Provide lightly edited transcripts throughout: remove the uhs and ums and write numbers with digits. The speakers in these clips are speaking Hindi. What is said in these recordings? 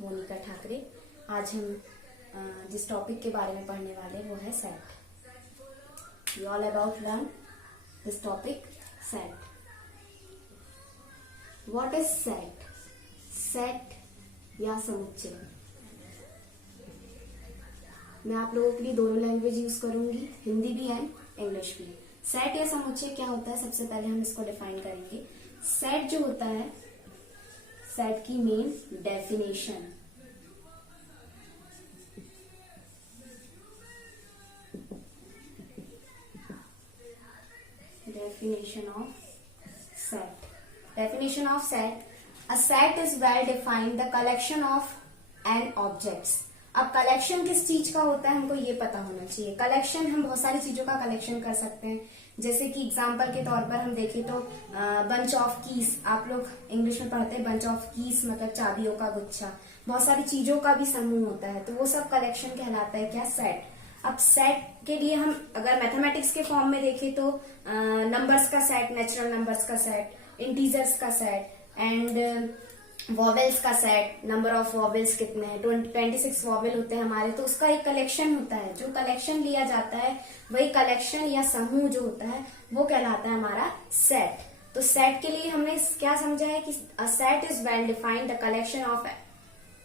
मोनिका ठाकरे। आज हम जिस टॉपिक के बारे में पढ़ने वाले वो है set. We all about learn this topic set. What is set? Set या समुच्चय। मैं आप लोगों के लिए दोनों लैंग्वेज यूज करूंगी, हिंदी भी एंड इंग्लिश भी। सेट या समुच्चय क्या होता है, सबसे पहले हम इसको डिफाइन करेंगे। सेट जो होता है, सेट की main definition, definition of set. A set is well defined the collection of n objects. अब कलेक्शन किस चीज का होता है हमको ये पता होना चाहिए। कलेक्शन हम बहुत सारी चीजों का कलेक्शन कर सकते हैं, जैसे कि एग्जांपल के तौर पर हम देखें तो बंच ऑफ कीज, आप लोग इंग्लिश में पढ़ते हैं बंच ऑफ कीज मतलब चाबियों का गुच्छा। बहुत सारी चीजों का भी समूह होता है, तो वो सब कलेक्शन कहलाता है क्या, सेट। अब सेट के लिए हम अगर मैथमेटिक्स के फॉर्म में देखें तो नंबर्स का सेट, नेचुरल नंबर्स का सेट, इंटीजर्स का सेट एंड वॉवेल्स का सेट। नंबर ऑफ वॉवेल्स कितने हैं, 26 वॉवेल होते हैं हमारे, तो उसका एक कलेक्शन होता है। जो कलेक्शन लिया जाता है वही कलेक्शन या समूह जो होता है वो कहलाता है हमारा सेट। तो सेट के लिए हमने क्या समझा है कि a set is well defined the collection of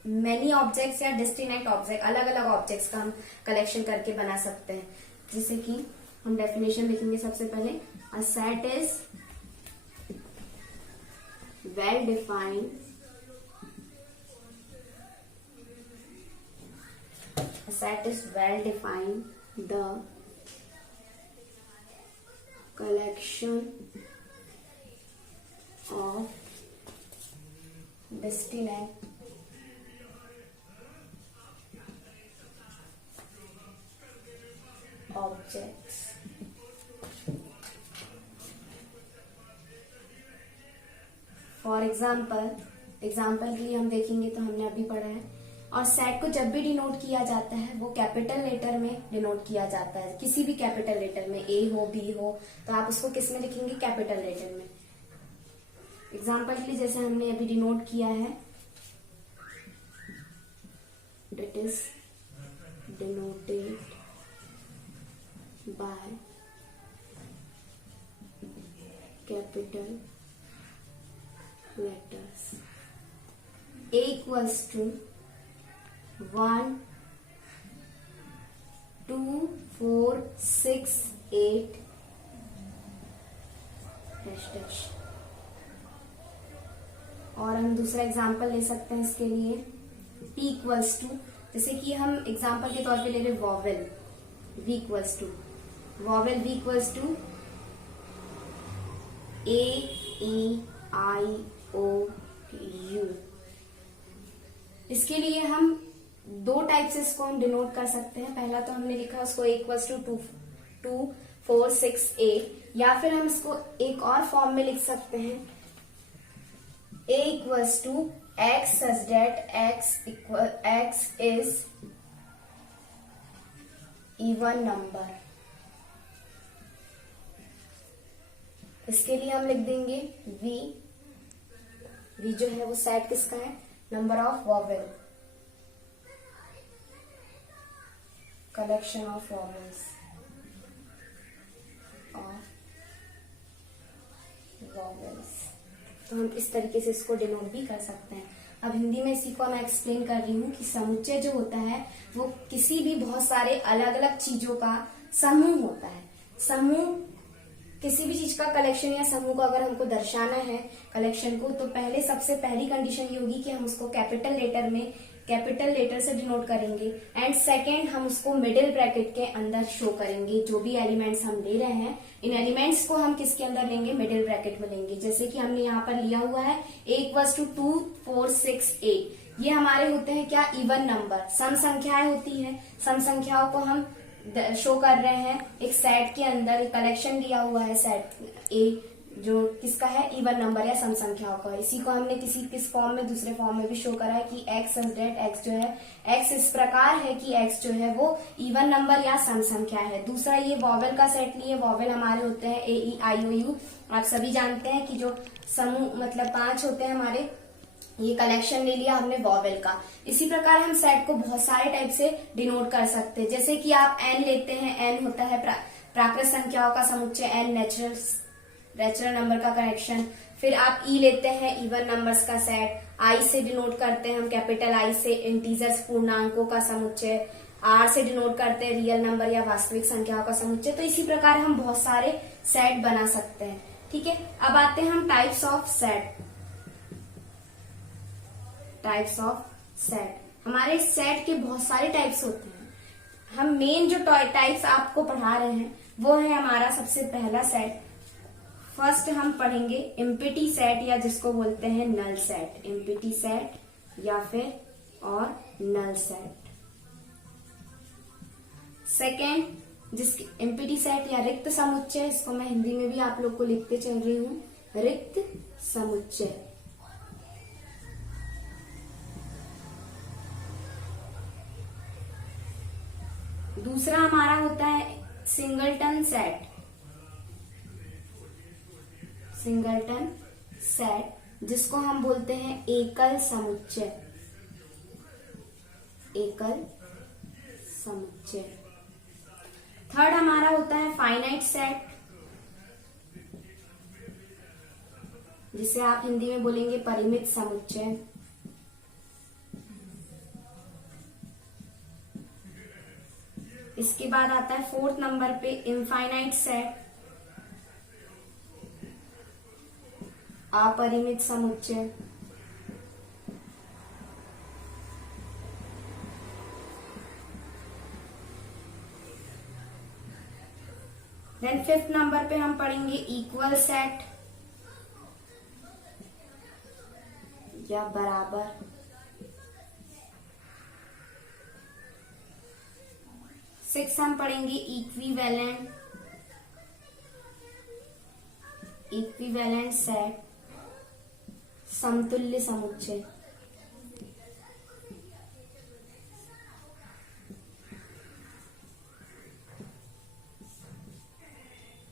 many objects या डिस्टिनेट ऑब्जेक्ट, अलग अलग ऑब्जेक्ट्स का हम कलेक्शन करके बना सकते हैं। जैसे कि हम डेफिनेशन लिखेंगे सबसे पहले, a set is well defined, a set is well defined the collection of distinct objects। For example के लिए हम देखेंगे तो हमने अभी पढ़ा है, और सेट को जब भी डिनोट किया जाता है वो कैपिटल लेटर में डिनोट किया जाता है। किसी भी कैपिटल लेटर में, ए हो बी हो, तो आप उसको किस में लिखेंगे, कैपिटल लेटर में। एग्जाम्पल के लिए जैसे हमने अभी डिनोट किया है, it is denoted by capital letters. A equals to 1 2 4 6 8 hashtag. और हम दूसरा एग्जांपल ले सकते हैं इसके लिए, p इक्वल्स टू, जैसे कि हम एग्जांपल के तौर पे ले रहे vowel, v equals to vowel, v equals to a e i o u। इसके लिए हम दो टाइप से इसको हम डिनोट कर सकते हैं। पहला तो हमने लिखा उसको इक्वल्स टू 2 4 6 8, या फिर हम इसको एक और फॉर्म में लिख सकते हैं, a equals to x such that x is even number. इसके लिए हम लिख देंगे v जो है वो सेट किसका है, number of vowel, collection of vowels तो हम इस तरीके से इसको डिनोट भी कर सकते हैं। अब हिंदी में इसी को मैं एक्सप्लेन कर रही हूँ कि समुच्चय जो होता है वो किसी भी बहुत सारे अलग अलग चीजों का समूह होता है। समूह किसी भी चीज का कलेक्शन या समूह को अगर हमको दर्शाना है कलेक्शन को, तो पहले सबसे पहली कंडीशन ये होगी कि हम उसको कैपिटल लेटर से डिनोट करेंगे, एंड सेकंड हम उसको मिडिल ब्रैकेट के अंदर शो करेंगे। जो भी एलिमेंट्स हम ले रहे हैं, इन एलिमेंट्स को हम किसके अंदर लेंगे, मिडिल ब्रैकेट में लेंगे। जैसे कि हमने यहाँ पर लिया हुआ है a इक्वल्स टू 2 4 6 8, ये हमारे होते हैं क्या, इवन नंबर, सम संख्याएं होती हैं। सम संख्याओं को हम शो कर रहे हैं एक सेट के अंदर, एक कलेक्शन दिया हुआ है सेट ए जो किसका है, इवन नंबर या सम संख्याओं का। इसी को हमने किस फॉर्म में, दूसरे फॉर्म में भी शो करा है कि x डेट x जो है, x इस प्रकार है कि x जो है वो इवन नंबर या सम संख्या है। दूसरा ये वॉवेल का सेट लिए, वॉवेल हमारे होते हैं ए ई आई ओ यू। आप सभी जानते हैं कि जो समूह मतलब 5 होते हैं हमारे ये कलेक्शन ले लिया हमने वॉवेल का। इसी प्रकार हम सेट को बहुत सारे टाइप से डिनोट कर सकते हैं, जैसे कि आप एन लेते हैं, एन होता है प्राकृत संख्याओं का समुच्चय, एन नेचुरल नंबर का कलेक्शन। फिर आप ई लेते हैं, इवन नंबर्स का सेट। आई से डिनोट करते हैं हम, कैपिटल आई से इंटीजर्स पूर्णांकों का समुच्चय। आर से डिनोट करते हैं रियल नंबर या वास्तविक संख्याओं का समुच्चय। तो इसी प्रकार हम बहुत सारे सेट बना सकते हैं। ठीक है, अब आते हैं हम types of set. Types of set, हमारे सेट के बहुत सारे टाइप्स होते हैं। हम मेन जो टाइप्स आपको पढ़ा रहे हैं वो है हमारा सबसे पहला सेट। फर्स्ट हम पढ़ेंगे एम्प्टी सेट, या जिसको बोलते हैं नल सेट। एम्प्टी सेट या फिर और नल सेट। सेकेंड जिसके एम्प्टी सेट या रिक्त समुच्चय, इसको मैं हिंदी में भी आप लोग को लिखते चल रही हूं, रिक्त समुच्चय। दूसरा हमारा होता है सिंगलटन सेट। सिंगलटन सेट जिसको हम बोलते हैं एकल समुच्चय। एकल समुच्चय। थर्ड हमारा होता है फाइनाइट सेट, जिसे आप हिंदी में बोलेंगे परिमित समुच्चय। इसके बाद आता है फोर्थ नंबर पे इनफाइनाइट सेट, अपरिमित समुच्चय। देन फिफ्थ नंबर पे हम पढ़ेंगे इक्वल सेट या बराबर। सिक्स हम पढ़ेंगे इक्विवेलेंट। इक्विवेलेंट सेट, समतुल्य समुच्चय।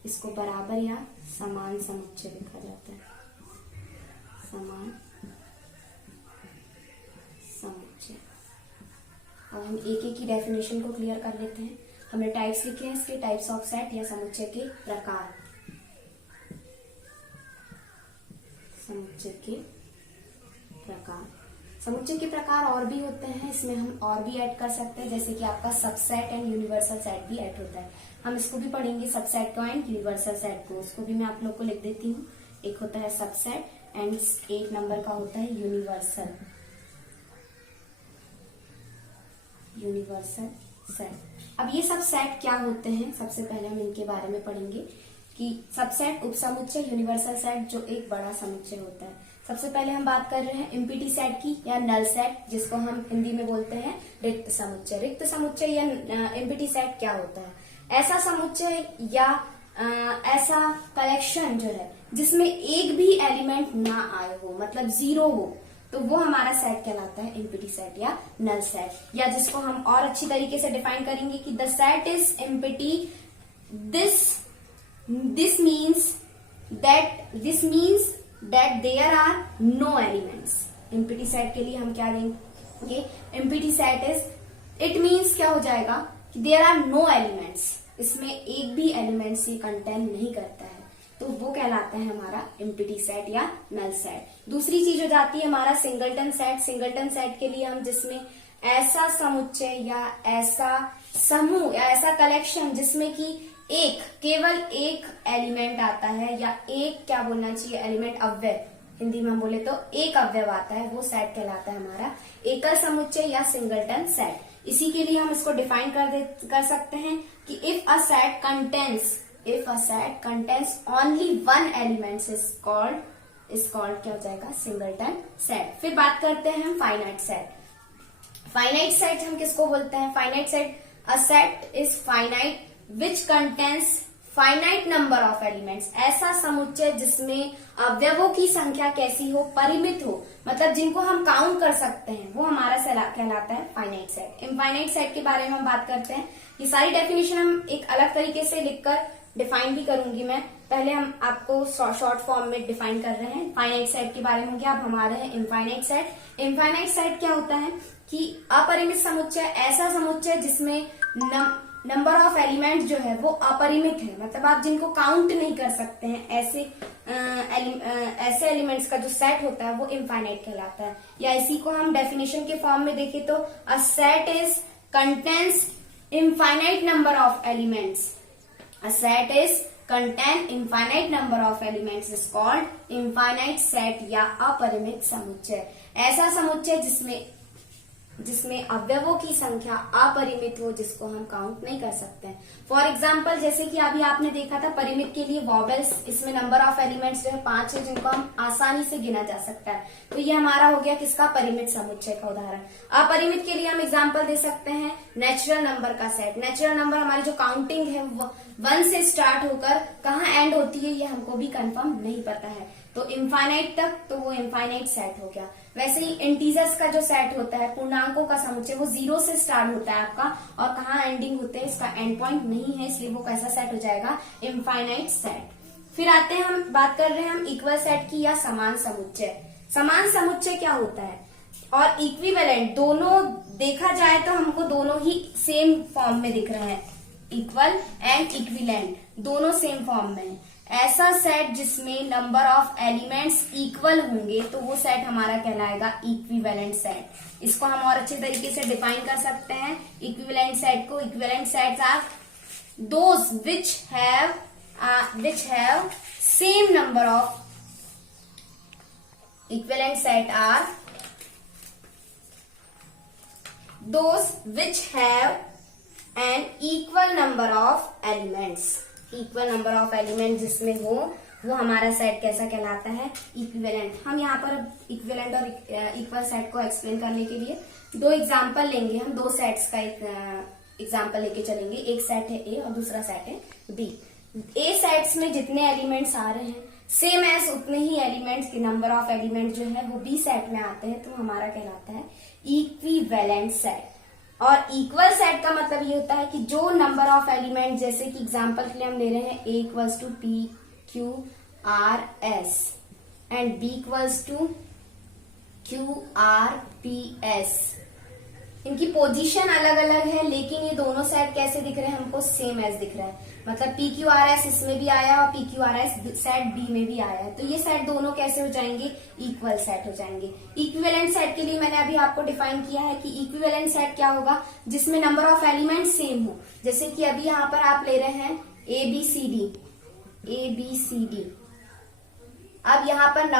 इसको बराबर या समान समुच्चय लिखा जाता है। समान समुच्चय। अब हम एक एक की डेफिनेशन को क्लियर कर लेते हैं। हमने टाइप्स लिखे हैं इसके, टाइप्स ऑफ सेट या समुच्चय के प्रकार। समुच्चय के प्रकार, समुच्चय के प्रकार और भी होते हैं, इसमें हम और भी ऐड कर सकते हैं, जैसे कि आपका सबसेट एंड यूनिवर्सल सेट भी ऐड होता है। हम इसको भी पढ़ेंगे, सबसेट को एंड यूनिवर्सल सेट को। उसको भी मैं आप लोग को लिख देती हूँ। एक होता है सबसेट एंड 8 नंबर का होता है यूनिवर्सल सेट। अब ये सब सेट क्या होते हैं, सबसे पहले हम इनके बारे में पढ़ेंगे कि सबसेट, उपसमुच्चय, यूनिवर्सल सेट जो एक बड़ा समुच्चय होता है। सबसे पहले हम बात कर रहे हैं एम्प्टी सेट की या नल सेट, जिसको हम हिंदी में बोलते हैं रिक्त समुच्चय। रिक्त समुच्चय या एम्प्टी सेट क्या होता है? ऐसा समुच्चय या ऐसा कलेक्शन जो है जिसमें एक भी एलिमेंट ना आए हो, मतलब जीरो हो, तो वो हमारा सेट कहलाता है एम्प्टी सेट या नल सेट। या जिसको हम और अच्छी तरीके से डिफाइन करेंगे कि the set is empty, this means that there are no elements. Empty set के लिए हम क्या देंगे? Empty set is, it means क्या हो जाएगा कि देयर आर नो एलिमेंट्स, इसमें एक भी एलिमेंट्स ये कंटेन नहीं करता है, तो वो कहलाता है हमारा एम्प्टी सेट या नल सेट। दूसरी चीज हो जाती है हमारा सिंगलटन सेट। सिंगलटन सेट के लिए हम जिसमें ऐसा समुच्चय या ऐसा समूह या ऐसा कलेक्शन जिसमें कि केवल एक एलिमेंट आता है, या एक क्या बोलना चाहिए, एलिमेंट, अव्यय, हिंदी में हम बोले तो एक अवयव आता है, वो सेट कहलाता है हमारा एकल समुच्चय या सिंगलटन सेट। इसी के लिए हम इसको डिफाइन कर सकते हैं कि if a set contains only one element is called क्या हो जाएगा? Singleton set. फिर बात करते हैं हम फाइनाइट सेट। फाइनाइट सेट हम किसको बोलते हैं? Finite set, a set is finite which contains finite number of elements. ऐसा समुच्चय जिसमें अवयवों की संख्या कैसी हो? परिमित हो, मतलब जिनको हम काउंट कर सकते हैं, वो हमारा कहलाता है फाइनाइट सेट। इनफाइनाइट सेट के बारे में हम बात करते हैं। ये सारी डेफिनेशन हम एक अलग तरीके से लिखकर डिफाइन भी करूंगी मैं। पहले हम आपको शॉर्ट फॉर्म में डिफाइन कर रहे हैं। फाइनाइट सेट के बारे में हो गया। अब हमारे हैं इनफाइनाइट सेट। इनफाइनाइट सेट क्या होता है कि अपरिमित समुच्चय ऐसा समुच्चय जिसमें नंबर ऑफ एलिमेंट जो है वो अपरिमित है, मतलब आप जिनको काउंट नहीं कर सकते हैं, ऐसे एलिमेंट्स का जो सेट होता है वो इनफाइनाइट कहलाता है। या इसी को हम डेफिनेशन के फॉर्म में देखें तो a set is contains infinite number of elements. A set is contain infinite number of elements is called infinite set या अपरिमित समुच्चय। ऐसा समुच्चय जिसमें अवयवों की संख्या अपरिमित हो, जिसको हम काउंट नहीं कर सकते हैं। फॉर एग्जाम्पल जैसे कि अभी आपने देखा था परिमित के लिए वॉवेल्स, इसमें नंबर ऑफ एलिमेंट्स जो है 5 है, जिनको हम आसानी से गिना जा सकता है। तो ये हमारा हो गया किसका, परिमित समुच्चय का उदाहरण। अपरिमित के लिए हम एग्जाम्पल दे सकते हैं नेचुरल नंबर का सेट। नेचुरल नंबर हमारी जो काउंटिंग है 1 से स्टार्ट होकर कहाँ एंड होती है ये हमको भी कंफर्म नहीं पता है, तो इनफाइनाइट तक, तो वो इनफाइनाइट सेट हो गया। वैसे ही इंटीजर्स का जो सेट होता है, पूर्णांकों का समुच्चय, वो 0 से स्टार्ट होता है आपका, और कहाँ एंडिंग होते हैं इसका एंड पॉइंट नहीं है, इसलिए वो कैसा सेट हो जाएगा, इनफाइनाइट सेट। फिर आते हैं, हम बात कर रहे हैं हम इक्वल सेट की या समान समुच्चय। समान समुच्चय क्या होता है और इक्विवेलेंट, दोनों देखा जाए तो हमको दोनों ही सेम फॉर्म में दिख रहे हैं, इक्वल एंड इक्विवेलेंट दोनों सेम फॉर्म में है। ऐसा सेट जिसमें नंबर ऑफ एलिमेंट्स इक्वल होंगे तो वो सेट हमारा कहलाएगा इक्विवेलेंट सेट। इसको हम और अच्छे तरीके से डिफाइन कर सकते हैं इक्विवेलेंट सेट को। Equivalent sets are those which have same number of, equivalent set are those which have an equal number of elements. Equal number of element जिसमें हो वो हमारा सेट कैसा कहलाता है, इक्विवेलेंट। हम यहाँ पर इक्विवेलेंट और इक्वल सेट को एक्सप्लेन करने के लिए 2 एग्जांपल लेंगे। हम 2 सेट्स का एक एग्जांपल लेके चलेंगे। एक सेट है ए और दूसरा सेट है बी। ए सेट्स में जितने एलिमेंट्स आ रहे हैं सेम एज उतने ही एलिमेंट्स के नंबर ऑफ एलिमेंट जो है वो बी सेट में आते हैं, तो हमारा कहलाता है इक्विवेलेंट सेट। और इक्वल सेट का मतलब ये होता है कि जो नंबर ऑफ एलिमेंट, जैसे कि एग्जांपल के लिए हम ले रहे हैं A equals to P Q R S and B equals to Q R P S. इनकी पोजीशन अलग अलग है लेकिन ये दोनों सेट कैसे दिख रहे हैं, हमको सेम एज दिख रहा है। मतलब पी क्यू आर एस इसमें भी आया और P Q R S set B में भी आया है, तो ये सेट दोनों कैसे हो जाएंगे, इक्वल सेट हो जाएंगे। इक्विवेलेंट सेट के लिए मैंने अभी आपको डिफाइन किया है कि इक्विवेलेंट सेट क्या होगा, जिसमें नंबर ऑफ एलिमेंट सेम हो। जैसे कि अभी यहाँ पर आप ले रहे हैं ए बी सी डी। अब यहाँ पर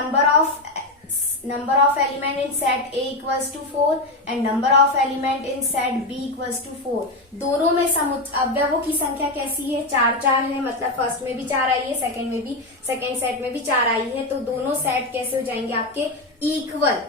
number of element in set A equals to 4 and number of element in set B equals to 4। दोनों में अवयवों की संख्या कैसी है, 4 है, मतलब फर्स्ट में भी 4 आई है, सेकेंड सेट में भी 4 आई है, तो दोनों सेट कैसे हो जाएंगे आपके इक्वल।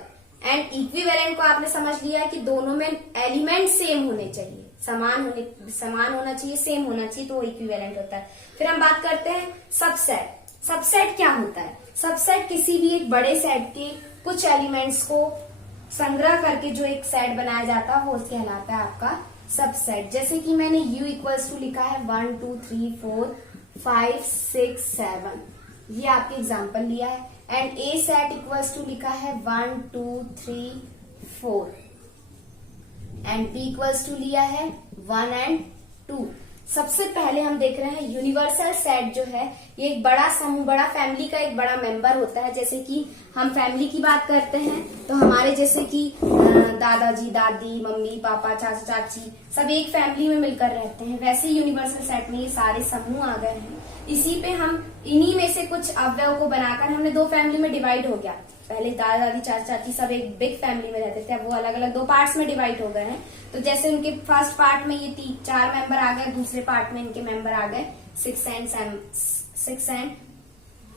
एंड इक्विवेलेंट को आपने समझ लिया कि दोनों में एलिमेंट सेम होने चाहिए, समान होना चाहिए, सेम होना चाहिए, तो वो इक्विवेलेंट होता है। फिर हम बात करते हैं सबसेट। सबसेट क्या होता है, सबसेट किसी भी एक बड़े सेट के कुछ एलिमेंट्स को संग्रह करके जो एक सेट बनाया जाता है वो कहलाता है आपका सबसेट। जैसे कि मैंने U इक्वल्स टू लिखा है 1 2 3 4 5 6 7, ये आपके एग्जांपल लिया है। And A set equals to लिखा है 1 2 3 4 एंड B इक्वल्स टू लिया है 1 एंड 2। सबसे पहले हम देख रहे हैं यूनिवर्सल सेट जो है, ये एक बड़ा समूह, बड़ा फैमिली का एक बड़ा मेंबर होता है। जैसे कि हम फैमिली की बात करते हैं तो हमारे जैसे कि दादाजी दादी मम्मी पापा चाचा चाची सब एक फैमिली में मिलकर रहते हैं, वैसे यूनिवर्सल सेट में ये सारे समूह आ गए हैं। इसी पे हम इन्हीं में से कुछ अवयव को बनाकर हमने 2 फैमिली में डिवाइड हो गया। पहले दादा दादी चाचा चाची सब एक बिग फैमिली में रहते थे, अब वो अलग अलग 2 पार्ट्स में डिवाइड हो गए हैं। तो जैसे उनके फर्स्ट पार्ट में ये 4 मेंबर आ गए, दूसरे पार्ट में इनके मेंबर आ गए 6 एंड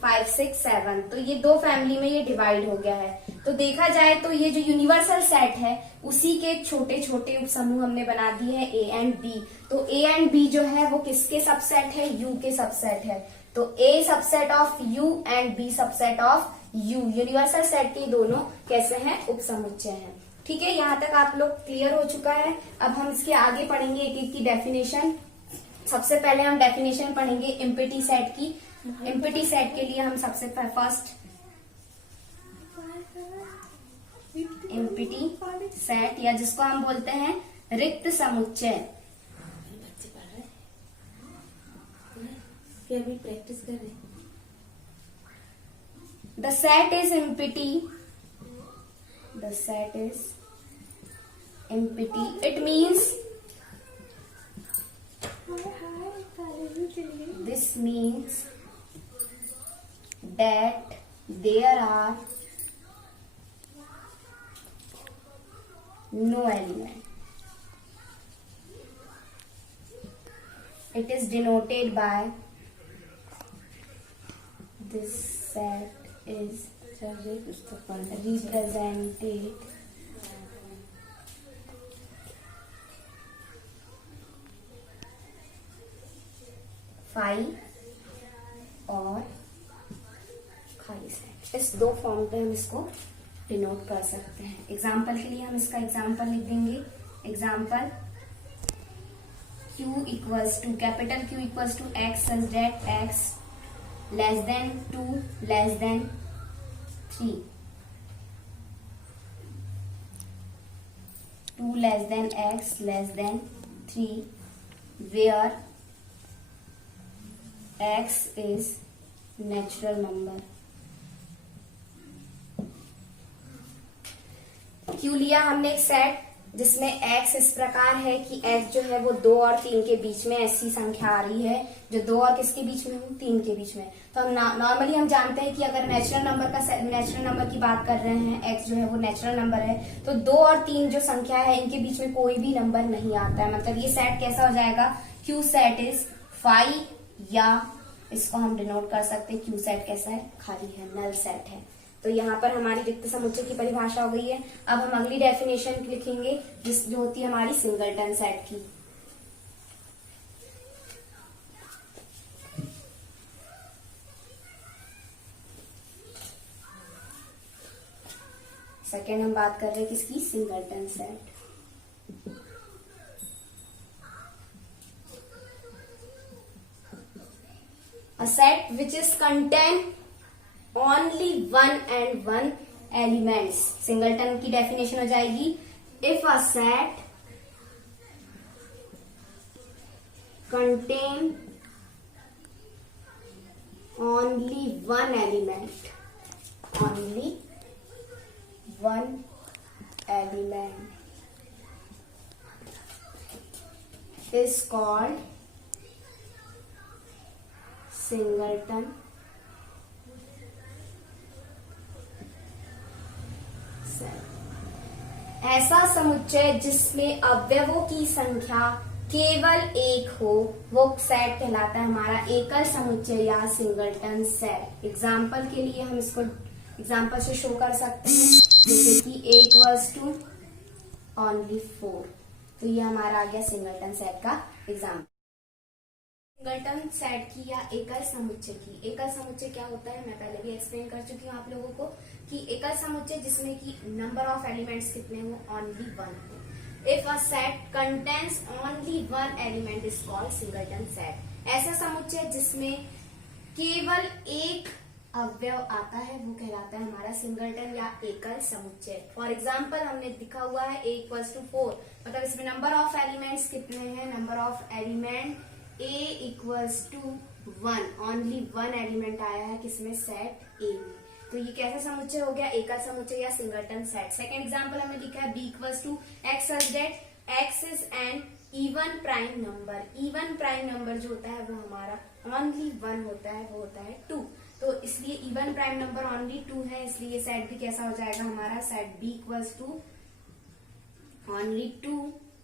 5 6 7, तो ये 2 फैमिली में ये डिवाइड हो गया है। तो देखा जाए तो ये जो यूनिवर्सल सेट है उसी के छोटे छोटे उप समूह हमने बना दिए हैं A एंड B। तो A एंड B जो है वो किसके सबसेट है, U के सबसेट है। तो A subset of U and B subset of U। Universal set के दोनों कैसे हैं, उप समुच्चय हैं। ठीक है, यहाँ तक आप लोग क्लियर हो चुका है। अब हम इसके आगे पढ़ेंगे एक एक की डेफिनेशन। सबसे पहले हम डेफिनेशन पढ़ेंगे एम्प्टी सेट की। एम्प्टी सेट के लिए हम सबसे फर्स्ट एम्प्टी सेट या जिसको हम बोलते हैं रिक्त समुच्चय। बच्चे पढ़ रहे क्या अभी प्रैक्टिस कर रहे? The set is empty. The set is empty. It means this means that there are no element. It is denoted by this set is represented phi और खाली सेट। इस दो फॉर्म पे हम इसको डिनोट कर सकते हैं। एग्जाम्पल के लिए हम इसका एग्जाम्पल लिख देंगे। Example Q equals to capital Q equals to X such that X less than 2 less than 3 2 less than x less than 3 where x is natural number। क्यों लिया हमने एक सेट जिसमें x इस प्रकार है कि x जो है वो 2 और 3 के बीच में ऐसी संख्या आ रही है जो 2 और किसके बीच में हो, 3 के बीच में। तो हम नॉर्मली हम जानते हैं कि अगर नेचुरल नंबर की बात कर रहे हैं, x जो है वो नेचुरल नंबर है, तो 2 और 3 जो संख्या है इनके बीच में कोई भी नंबर नहीं आता है। मतलब ये सेट कैसा हो जाएगा, Q सेट इज फाई, या इसको हम डिनोट कर सकते हैं Q सेट कैसा है, खाली है, नल सेट है। तो यहाँ पर हमारी रिक्त समुच्चय की परिभाषा हो गई है। अब हम अगली डेफिनेशन लिखेंगे जो होती है हमारी सिंगलटन सेट की। सेकेंड हम बात कर रहे हैं किसकी, singleton set. A set which is contain only one and one elements। Singleton की डेफिनेशन हो जाएगी, if a set contain only one element, only one element is called singleton set. ऐसा समुच्चय जिसमें अवयवों की संख्या केवल एक हो वो सेट कहलाता है हमारा एकल समुच्चय या सिंगलटन सेट। एग्जाम्पल के लिए हम इसको एग्जाम्पल से शो कर सकते हैं, जैसे कि a इक्वल्स टू ओनली 4। तो ये हमारा आ गया सिंगलटन सेट का एग्जाम्पल। सिंगलटन सेट की या एकल समुच्चय की, एकल समुच्चय क्या होता है मैं पहले भी एक्सप्लेन कर चुकी हूँ आप लोगों को कि एकल समुच्चय जिसमें कि नंबर ऑफ एलिमेंट्स कितने हो, ओनली 1 हो। If a set contains only 1 element is called singleton set. ऐसा समुच्चय जिसमें केवल एक अवयव आता है वो कहलाता है हमारा सिंगलटन या एकल समुच्चय। फॉर एग्जाम्पल हमने दिखा हुआ है a इक्वल्स टू 4, मतलब इसमें नंबर ऑफ एलिमेंट्स कितने हैं, number of element a equals to 1, only 1 element आया है किसमें, सेट A में। तो ये कैसा समुच्चय हो गया, एकल समुच्चय या सिंगलटन सेट। सेकेंड एग्जाम्पल हमने लिखा है b equals to x such that x is an even prime number. Even prime number जो होता है वो हमारा ओनली 1 होता है, वो होता है 2। तो इसलिए इवन प्राइम नंबर ओनली 2 है, इसलिए सेट भी कैसा हो जाएगा हमारा, set b equals to only 2,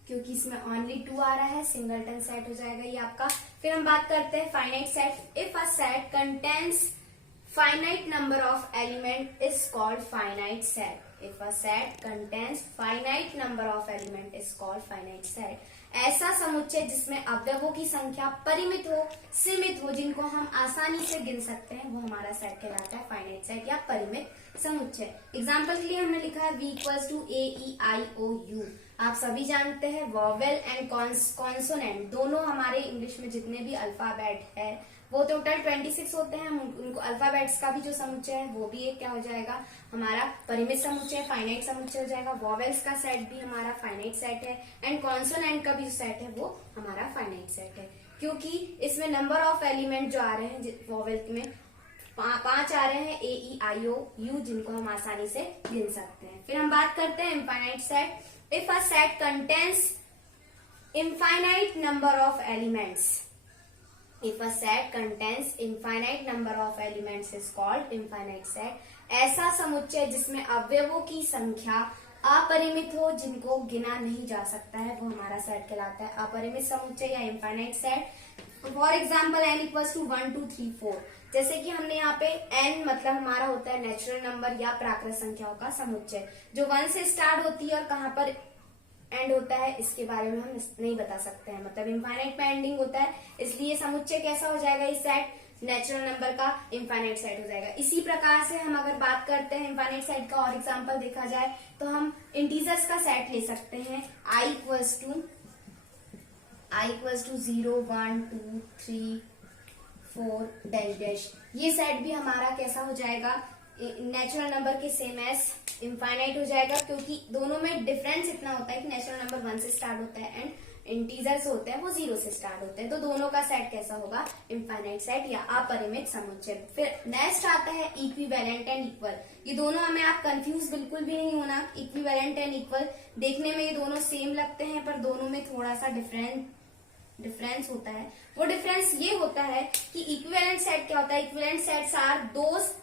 क्योंकि इसमें ओनली 2 आ रहा है, सिंगलटन सेट हो जाएगा ये आपका। फिर हम बात करते हैं finite set. If a set contains finite number of element is called finite set। if a set contains finite number of element is called finite set। ऐसा समुच्चय जिसमें अवयवों की संख्या परिमित हो, सीमित हो, जिनको हम आसानी से गिन सकते हैं, वो हमारा सेट कहलाता है फाइनाइट सेट या परिमित समुच्चय। एग्जाम्पल के लिए हमने लिखा है v equals to a e i o u। आप सभी जानते हैं वॉवेल एंड कॉन्सोनेंट दोनों हमारे इंग्लिश में जितने भी अल्फाबेट है वो टोटल 26 होते हैं। हम उनको अल्फाबेट्स का भी जो समुच्चय है वो भी एक क्या हो जाएगा, हमारा परिमित समुच्चय, फाइनाइट समुच्चय हो जाएगा। वॉवेल्स का सेट भी हमारा फाइनाइट सेट है, एंड कॉन्सोनेंट का भी सेट है वो हमारा फाइनाइट सेट है, क्योंकि इसमें नंबर ऑफ एलिमेंट जो आ रहे हैं वॉवेल में 5 आ रहे हैं, A-E-I-O-U, जिनको हम आसानी से गिन सकते हैं। फिर हम बात करते हैं infinite set. If a set contains infinite number of elements, if a set contains infinite number of elements is called infinite set। ऐसा समुच्चय जिसमें अवयवों की संख्या अपरिमित हो, जिनको गिना नहीं जा सकता है, वो हमारा सेट कहलाता है अपरिमित समुच्चय या infinite set. For example n equals to 1 2 3 4, जैसे कि हमने यहाँ पे n मतलब हमारा होता है नेचुरल नंबर या प्राकृत संख्याओं का समुच्चय, जो 1 से स्टार्ट होती है और कहाँ पर एंड होता है इसके बारे में हम नहीं बता सकते हैं, मतलब इनफाइनाइट में एंडिंग होता है, इसलिए समुच्चय कैसा हो जाएगा, इस सेट नेचुरल नंबर का इनफाइनाइट सेट हो जाएगा। इसी प्रकार से हम अगर बात करते हैं इनफाइनाइट सेट का और एग्जांपल देखा जाए तो हम इंटीजर्स का सेट ले सकते हैं। i equals to 0 1 2 3 4 dash dash, ये सेट भी हमारा कैसा हो जाएगा, नेचुरल नंबर के सेम एज इनफाइनाइट हो जाएगा, क्योंकि दोनों में डिफरेंस इतना होता है कि नेचुरल नंबर 1 से स्टार्ट होता है एंड इंटीजर्स होते हैं वो 0 से स्टार्ट होते हैं, तो दोनों का सेट कैसा होगा, इनफाइनाइट सेट या अपरिमित समुच्चय। फिर नेक्स्ट आता है इक्विवेलेंट एंड इक्वल। ये दोनों हमें आप कंफ्यूज बिल्कुल भी नहीं होना, इक्विवेलेंट एंड इक्वल देखने में ये दोनों सेम लगते हैं, पर दोनों में थोड़ा सा डिफरेंस होता है। वो डिफरेंस ये होता है कि इक्विवेलेंट सेट क्या होता है, equivalent sets are those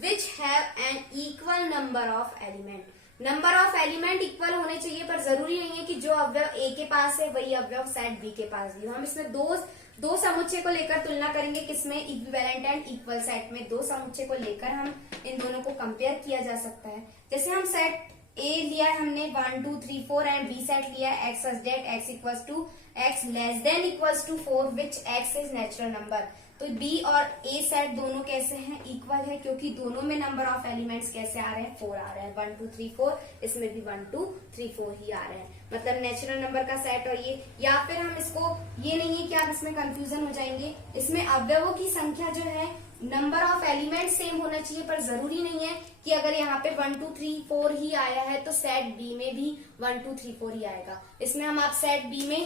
which have an equal number of element। Number of element equal होने चाहिए, पर जरूरी नहीं है कि जो अवयव ए के पास है वही अवयव सेट बी के पास भी हो। हम इसमें दो समुच्चय को लेकर तुलना करेंगे, किसमें, इक्विवेलेंट एंड इक्वल सेट में। दो समुच्चय को लेकर हम इन दोनों को कंपेयर किया जा सकता है। जैसे हम सेट ए लिया है हमने 1 2 3 4 एंड बी सेट लिया है x such that x equals to x less than equals to 4 which x is natural number. तो बी और ए सेट दोनों कैसे हैं, इक्वल है, क्योंकि दोनों में नंबर ऑफ एलिमेंट्स कैसे आ रहे हैं, 4 आ रहे हैं। 1 2 3 4, इसमें भी 1 2 3 4 ही आ रहे हैं, मतलब नेचुरल नंबर का सेट। और ये, या फिर हम इसको, ये नहीं है कि आप इसमें कंफ्यूजन हो जाएंगे, इसमें अवयवों की संख्या जो है, नंबर ऑफ एलिमेंट सेम होना चाहिए, पर जरूरी नहीं है कि अगर यहाँ पे 1 2 3 4 ही आया है तो सेट बी में भी 1 2 3 4 ही आएगा। इसमें हम आप सेट बी में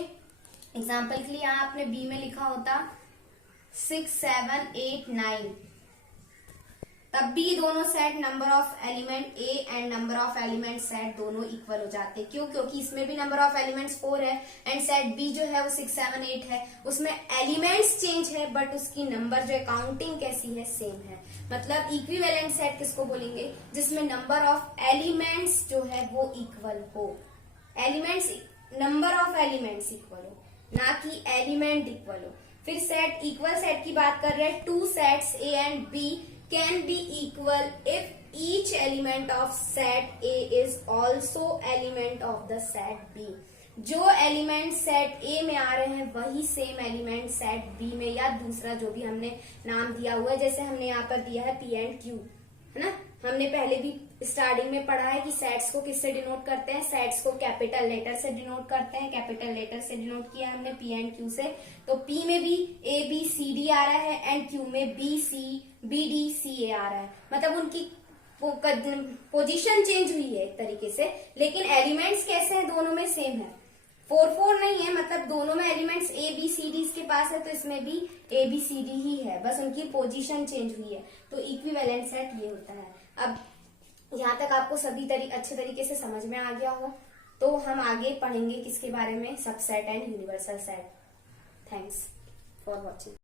एग्जाम्पल के लिए यहाँ आपने बी में लिखा होता 6 7 8 9, तब भी दोनों set number of element A and number of element set दोनों इक्वल हो जाते हैं। क्यों, क्योंकि इसमें भी नंबर ऑफ एलिमेंट्स 4 है एंड सेट बी जो है वो 6 7 8 है, उसमें एलिमेंट्स चेंज है बट उसकी नंबर जो है काउंटिंग कैसी है, सेम है। मतलब इक्विवेलेंट सेट किसको बोलेंगे, जिसमें नंबर ऑफ एलिमेंट्स जो है वो इक्वल हो, elements, number of elements equal हो, ना कि एलिमेंट इक्वल हो। फिर सेट, इक्वल सेट की बात कर रहे हैं, 2 sets A and B can be equal if each element of set A is also element of the set B. जो एलिमेंट सेट ए में आ रहे हैं वही सेम एलिमेंट सेट बी में, या दूसरा जो भी हमने नाम दिया हुआ है, जैसे हमने यहाँ पर दिया है पी एंड क्यू, है ना। हमने पहले भी स्टार्टिंग में पढ़ा है कि सेट्स को किससे डिनोट करते हैं, सेट्स को कैपिटल लेटर से डिनोट करते हैं, कैपिटल लेटर से डिनोट किया हमने पी एंड क्यू से। तो पी में भी ए बी सी डी आ रहा है एंड क्यू में B C B D C A आ रहा है, मतलब उनकी पोजीशन चेंज हुई है एक तरीके से, लेकिन एलिमेंट्स कैसे हैं, दोनों में सेम है। 4 4 नहीं है, मतलब दोनों में elements A B C D इसके पास है, तो इसमें भी ए बी सी डी ही है, बस उनकी पोजीशन चेंज हुई है। तो इक्विवेलेंट सेट ये होता है। अब यहाँ तक आपको सभी अच्छे तरीके से समझ में आ गया हो, तो हम आगे पढ़ेंगे किसके बारे में, subset and universal set. Thanks for watching.